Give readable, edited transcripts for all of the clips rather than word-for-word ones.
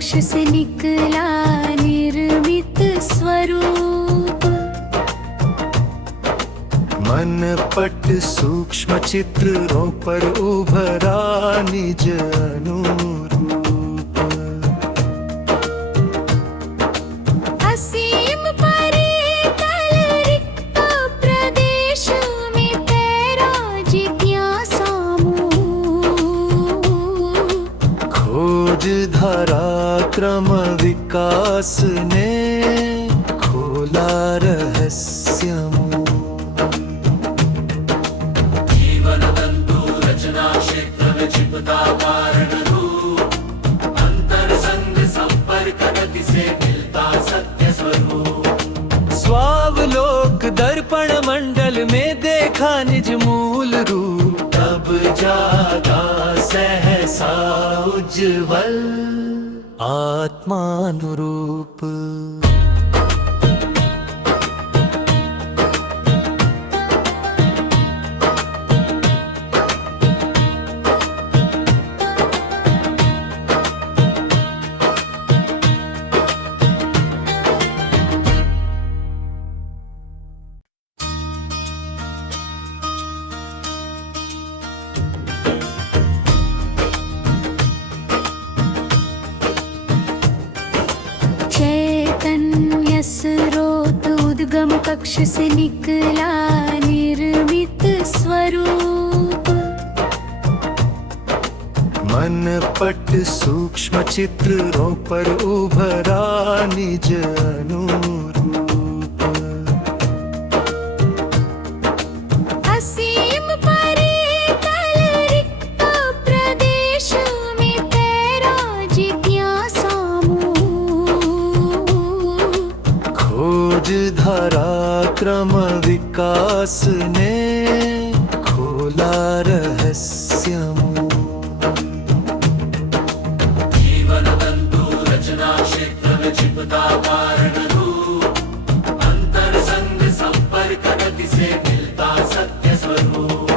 कक्ष से निकला निर्मित स्वरूप। मन पट सूक्ष्म चित्रों पर उभरा निज अनुरूप। असीम परितल रिक्त प्रदेश में तेरा जिज्ञासा खोज धारा क्रम विकास ने खोला रहस्य जीवन तंतु रचना क्षेत्र में छिपता कारण रूप। अंतर संग संपर्क गति से मिलता सत्य स्वरूप। स्वावलोक दर्पण मंडल में देखा निज मूल रूप। तब जागा सहसा उज्ज्वल आत्मानुरूप। चैतन्य स्रोत उद्गम कक्ष से निकला निर्मित स्वरूप। मन पट सूक्ष्म चित्रों पर उभरा निज अनुरूप। असीम परितल रिक्त प्रदेश में तेरा जिज्ञासा खोज धारा क्रम विकास ने खोला रहस्य जीवन तंतु रचना क्षेत्र में छिपता कारण रूप। अंतर संग संपर्क गति से मिलता सत्य स्वरूप।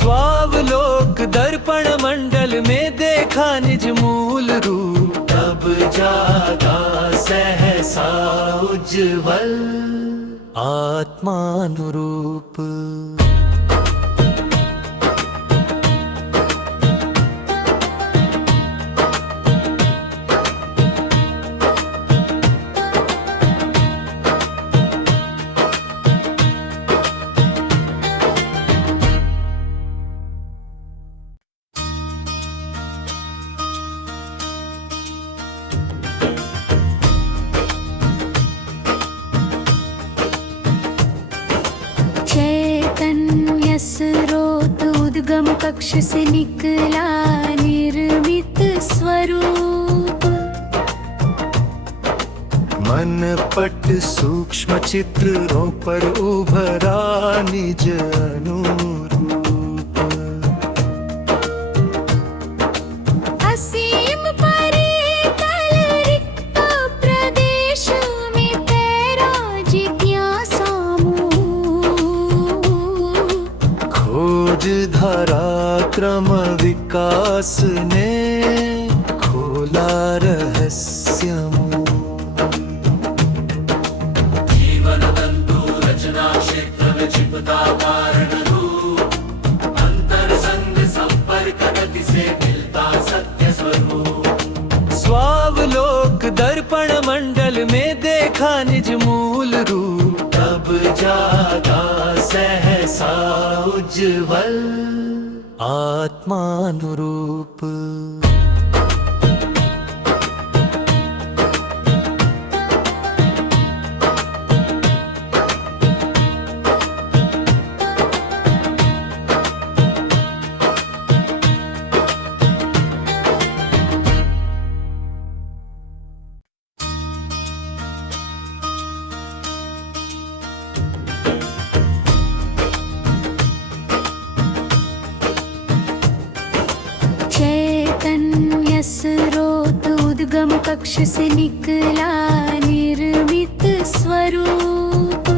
स्वावलोक दर्पण मंडल में देखा निज मूल रूप। तब जागा सहसा उज्ज्वल आत्मानुरूप। चैतन्य स्रोत उद्गम कक्ष से निकला निर्मित स्वरूप। मन पट सूक्ष्म चित्रों पर उभरा निज अनुरूप। असीम परितल रिक्त प्रदेश में तेरा जिज्ञासा खोज धारा क्रम विकास ने खोला रहस्य जीवन तंतु रचना क्षेत्र में छिपता कारण रूप। अंतर संग संपर्क गति से मिलता सत्य स्वरूप। स्वावलोक दर्पण मंडल में देखा निज मूल रूप। तब जागा सहसा उज्ज्वल आत्मानुरूप। चैतन्य स्रोत उद्गम कक्ष से निकला निर्मित स्वरूप।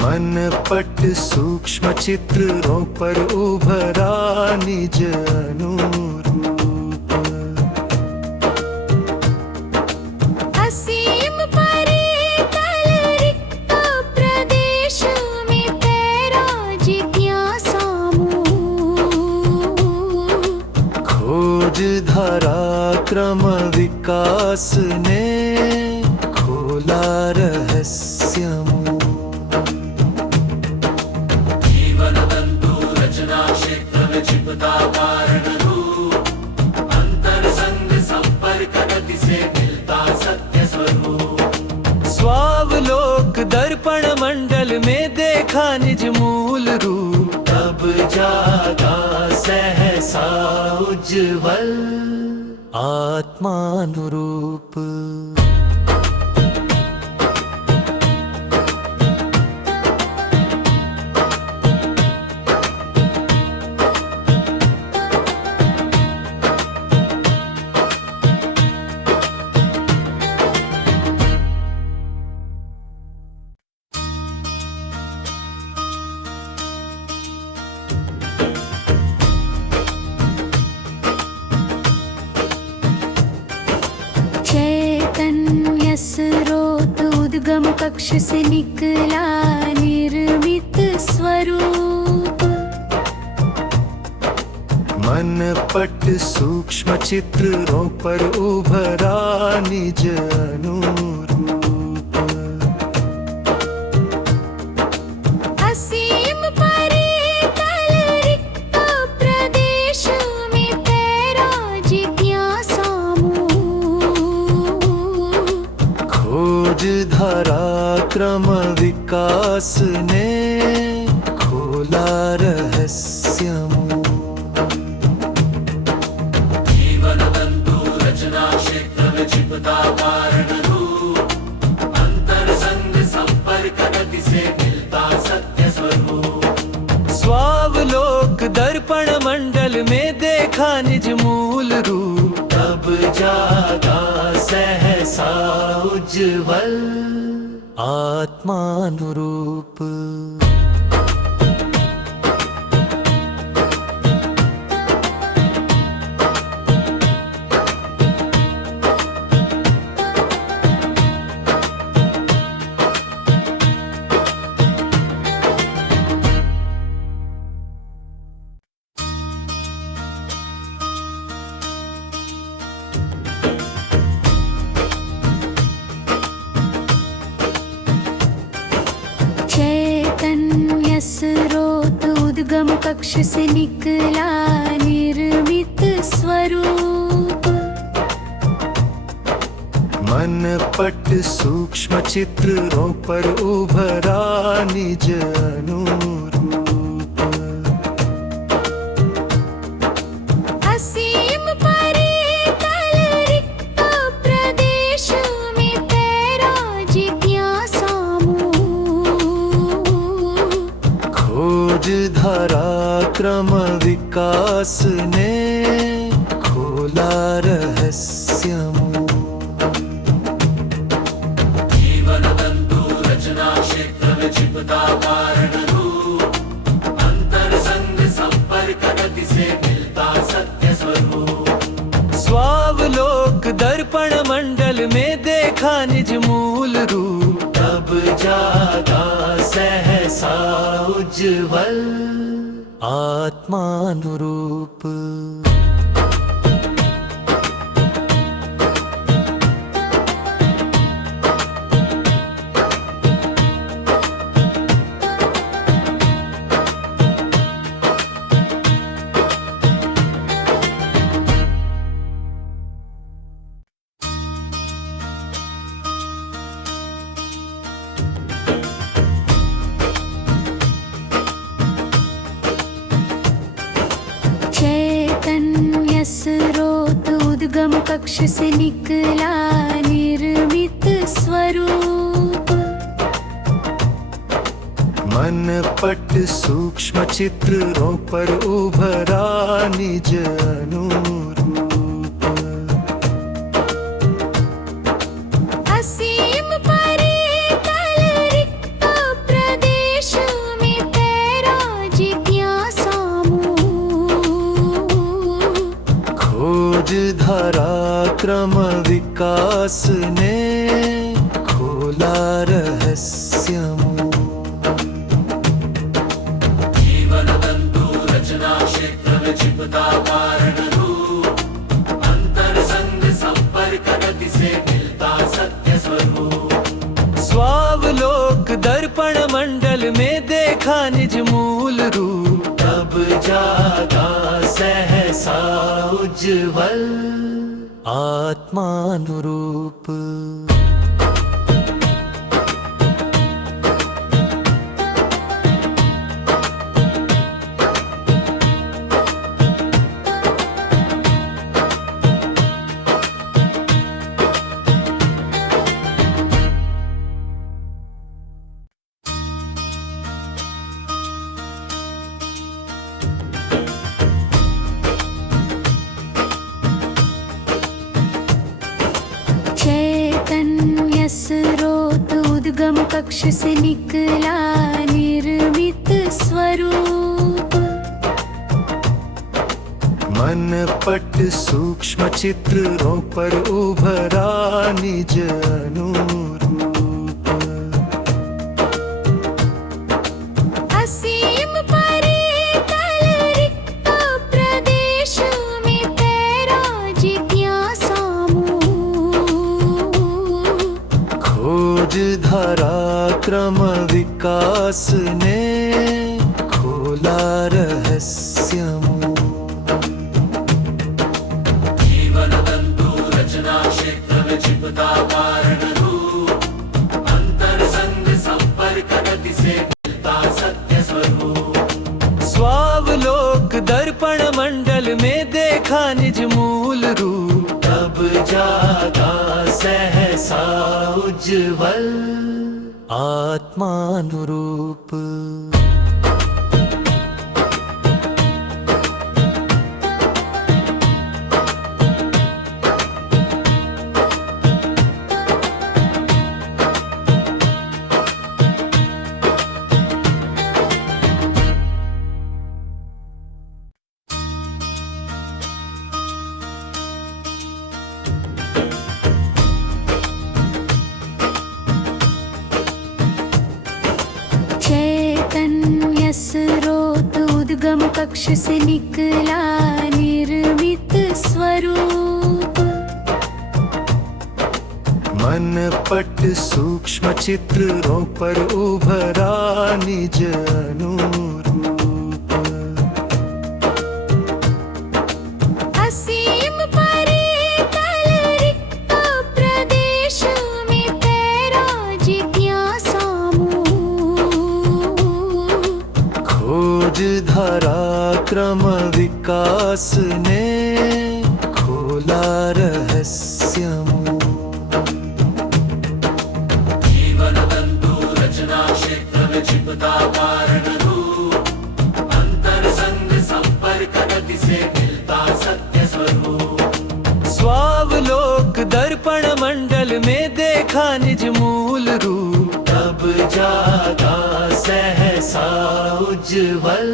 मन पट सूक्ष्म चित्रों पर उभरा निज अनुरूप। क्रम विकास ने खोला रहस्यमु जीवन तंतु रचना क्षेत्र विचिपता कारण रूप अंतर संग संपर्क गति से मिलता सत्य स्वरूप स्वावलोक दर्पण मंडल में देखा निज मूल रूप तब जागा सहसा उज्ज्वल आत्मानुरूप चैतन्य स्रोत उद्गम कक्ष से निकला निर्मित स्वरूप मन पट सूक्ष्म चित्रों पर उभरा निज अनुरूप असीम परितल रिक्त प्रदेश में तेरा जिज्ञासा खोज धारा क्रम विकास ने खोला रहस्यमु जीवन तंतु रचना क्षेत्र विचिपता कारण रूप अंतर संग संपर्क गति से मिलता सत्य स्वरूप स्वावलोक दर्पण मंडल में देखा निज मूल रूप तब जागा सहसा उज्ज्वल आत्मानुरूप चैतन्य स्रोत उद्गम कक्ष से निकला निर्मित स्वरूप मन पट सूक्ष्म चित्रों पर उभरा निज अनुरूप असीम परितल रिक्त प्रदेश में तेरा जिज्ञासा खोज धारा क्रम विकास ने खोला रहस्यमु जीवन तंतु रचना क्षेत्र विचिपता कारण रूप अंतर संग संपर्क गति से मिलता सत्य स्वरूप स्वावलोक दर्पण मंडल में देखा निज मूल रूप तब जागा सहसा उज्ज्वल आत्मानुरूप चैतन्य स्रोत उद्गम कक्ष से निकला निर्मित स्वरूप मन पट सूक्ष्म चित्रों पर उभरा निज अनुरूप असीम परितल रिक्त प्रदेश में तेरा जिज्ञासा खोज धारा क्रम विकास ने खोला रहस्यमु जीवन तंतु रचना क्षेत्र विचिपता कारण रूप अंतर संग उज्ज्वल आत्मानुरूप। चैतन्य स्रोत उद्गम कक्ष से निकला निर्मित स्वरूप। मन पट सूक्ष्म चित्रों पर उभरा निज अनुरूप। असीम परितल रिक्त प्रदेश में तेरा जिज्ञासा खोज धारा क्रम विकास ने खोला रहस्य मूल। जीवन तंतु रचना क्षेत्र में छिपता कारण रूप। अंतर संग संपर्क गति से मिलता सत्य स्वरूप। स्वावलोक दर्पण मंडल में देखा निज मूल रूप। तब जागा सहसा उज्ज्वल आत्मानुरूप। चैतन्य स्रोत उद्गम कक्ष से निकला निर्मित स्वरूप। मन पट सूक्ष्म चित्रों पर उभरा निज अनुरूप। असीम परितल रिक्त प्रदेश में तेरा जिज्ञासा खोज धारा क्रम विकास ने खोला रहस्य मूल। जीवन तंतु रचना क्षेत्र में छिपता कारण रूप। अंतर संग संपर्क गति से मिलता सत्य स्वरूप। स्वावलोक दर्पण मंडल में देखा निज मूल रूप। तब जागा सहसा उज्ज्वल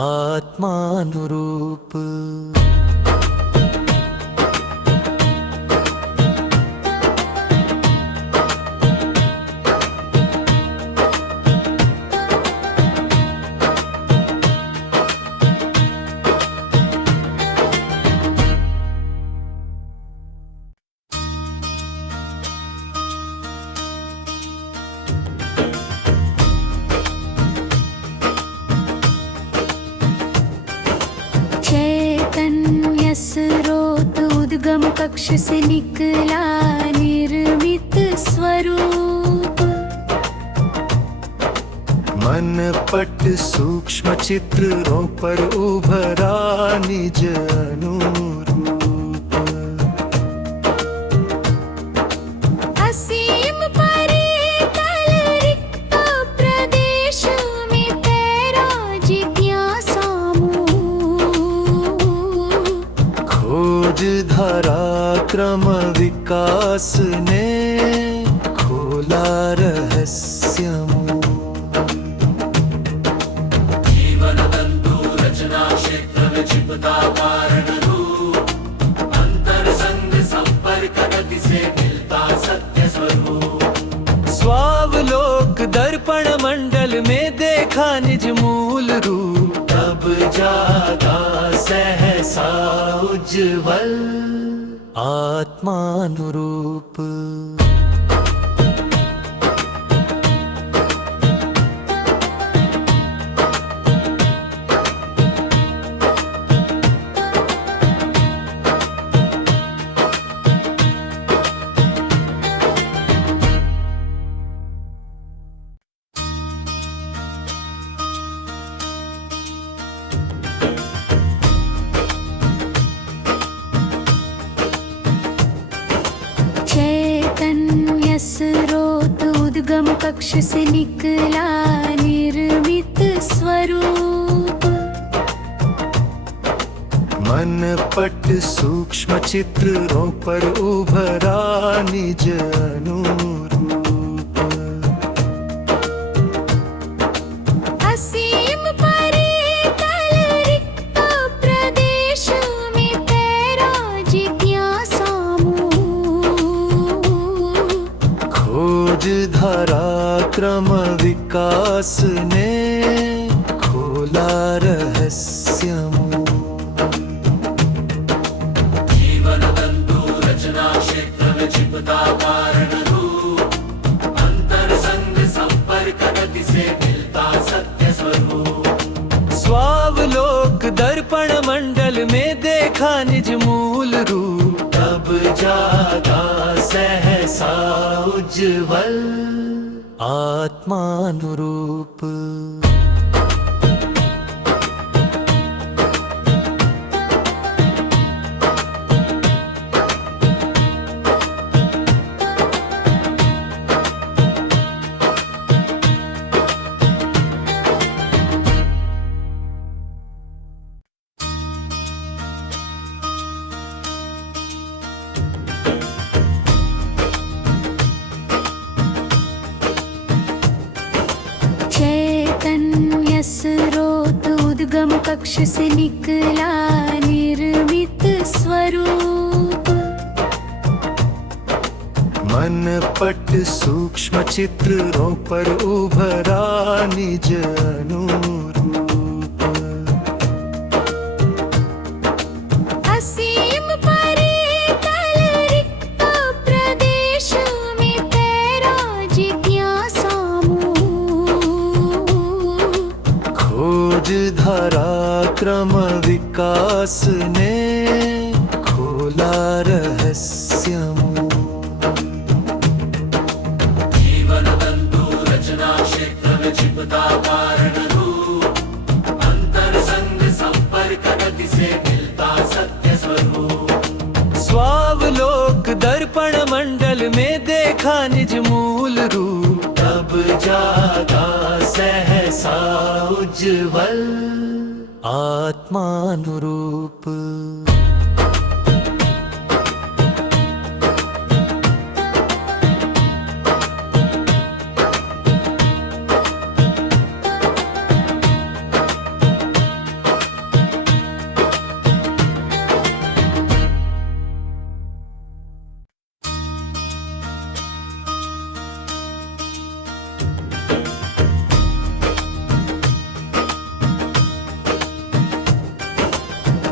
आत्मानुरूप। चैतन्य स्रोत उद्गम कक्ष से निकला निर्मित स्वरूप। मन पट सूक्ष्म चित्रों पर उभरा निज अनुरूप। असीम परितल रिक्त प्रदेश में तेरा जिज्ञासा खोज धारा क्रम विकास ने खोला रहस्य मूल। जीवन तंतु रचना क्षेत्र में छिपता कारण रूप। अंतर संग संपर्क गति से मिलता सत्य स्वरूप। स्वावलोक दर्पण मंडल में देखा निज मूल रूप। तब जागा सहसा उज्ज्वल आत्मानुरूप। कक्ष से निकला निर्मित स्वरूप। मन पट सूक्ष्म चित्रों पर उभरा निज अनुरूप। असीम परितल रिक्त प्रदेश में तेरा जिज्ञासा मूल। खोज धारा क्रम विकास ने खोला रहस्य मूल। जीवन तंतु रचना क्षेत्र में छिपता कारण रूप। अंतर संग संपर्क गति से मिलता सत्य स्वरूप। स्वावलोक दर्पण मंडल में देखा निज मूल रूप। तब जागा सहसा उज्ज्वल आत्मानुरूप। चैतन्य स्रोत उद्गम कक्ष से निकला निर्मित स्वरूप। मन पट सूक्ष्म चित्रों पर उभरा निज अनुरूप। असीम परितल रिक्त प्रदेश में तेरा जिज्ञासा मूल। खोज धारा क्रम विकास ने खोला रहस्य मूल। जीवन तंतु रचना क्षेत्र में छिपता कारण रूप। अंतर संग संपर्क गति से मिलता सत्य स्वरूप। स्वावलोक दर्पण मंडल में देखा निज मूल रूप। तब जागा सहसा उज्ज्वल आत्मानुरूप।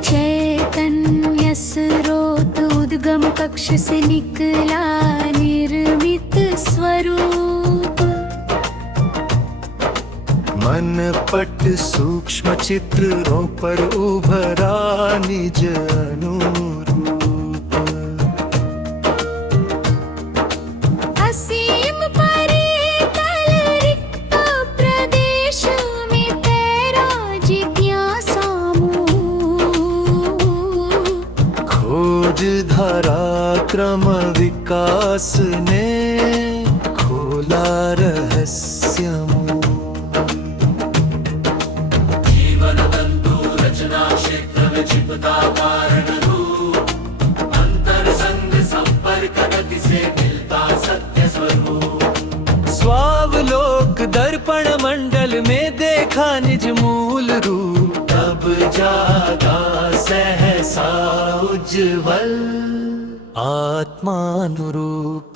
चैतन्य स्रोत उद्गम कक्ष से निकला निर्मित स्वरूप। मन पट सूक्ष्म चित्रों पर उभरा निज अनुरूप। असीम परितल रिक्त प्रदेश में तेरा जिज्ञासा मूल। खोज धारा क्रम विकास ने खोला रहस्य मूल। जीवन तंतु रचना क्षेत्र में छिपता कारण रूप। अंतर संग संपर्क गति से मिलता सत्य स्वरूप। स्वावलोक दर्पण मंडल में देखा निज मूल रूप। तब जागा सहसा उज्ज्वल आत्मानुरूप।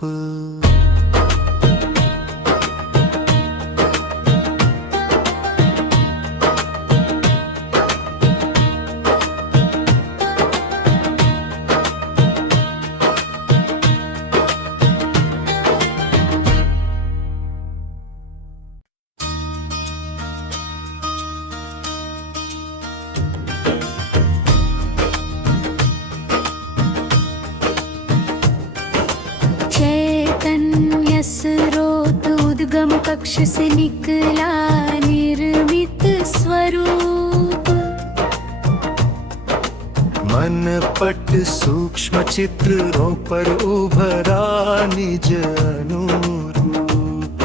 उद्गम कक्ष से निकला निर्मित स्वरूप। मन पट सूक्ष्म चित्रों पर उभरा निज अनुरूप।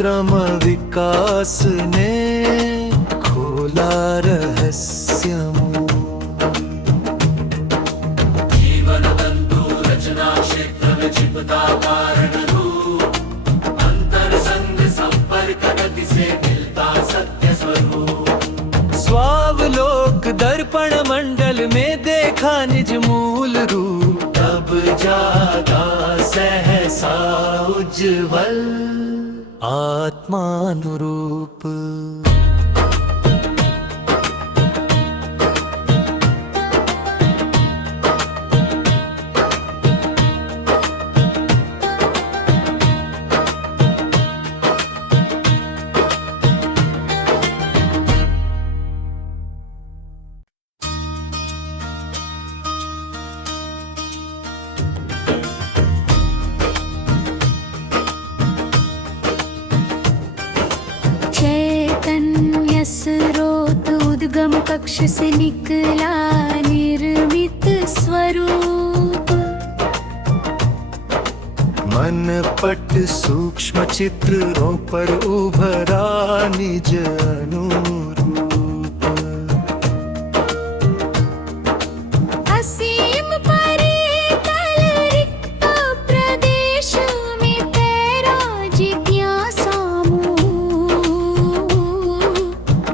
क्रम विकास ने खोला रहस्यमु जीवन तंतु रचना क्षेत्र में छिपता कारण रूप अंतर संग संपर्क गति से मिलता सत्य स्वरूप स्वावलोक दर्पण मंडल में देखा निज मूल रूप तब जागा सहसा उज्ज्वल आत्मानुरूप चैतन्य स्रोत उद्गम कक्ष से निकला निर्मित स्वरूप मन पट सूक्ष्म चित्रों पर उभरा निज अनुरूप असीम परितल रिक्त प्रदेश में तेरा जिज्ञासा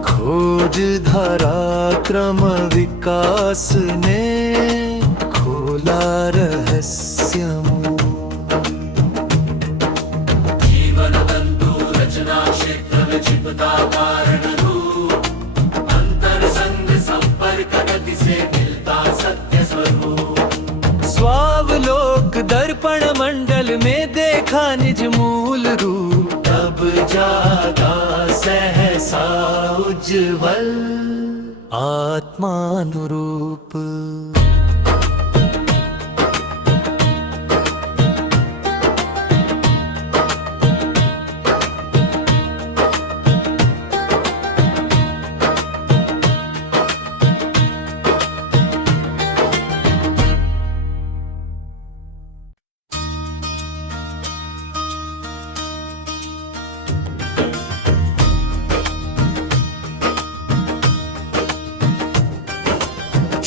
खोज धारा क्रम विकास ने खोला रहस्यमु जीवन तंतु रचना क्षेत्र में छिपता कारण रूप अंतर संग संपर्क गति से मिलता सत्य स्वरूप स्वावलोक दर्पण मंडल में देखा निज मूल रूप तब जागा सहसा उज्ज्वल आत्मानुरूप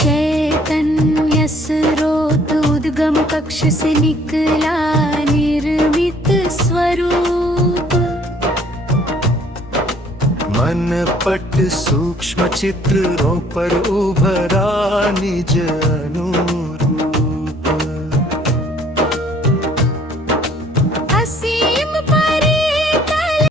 चैतन्य स्रोत उद्गम कक्ष से निकला निर्मित स्वरूप मन पट सूक्ष्म चित्रों पर उभरा निज अनुरूप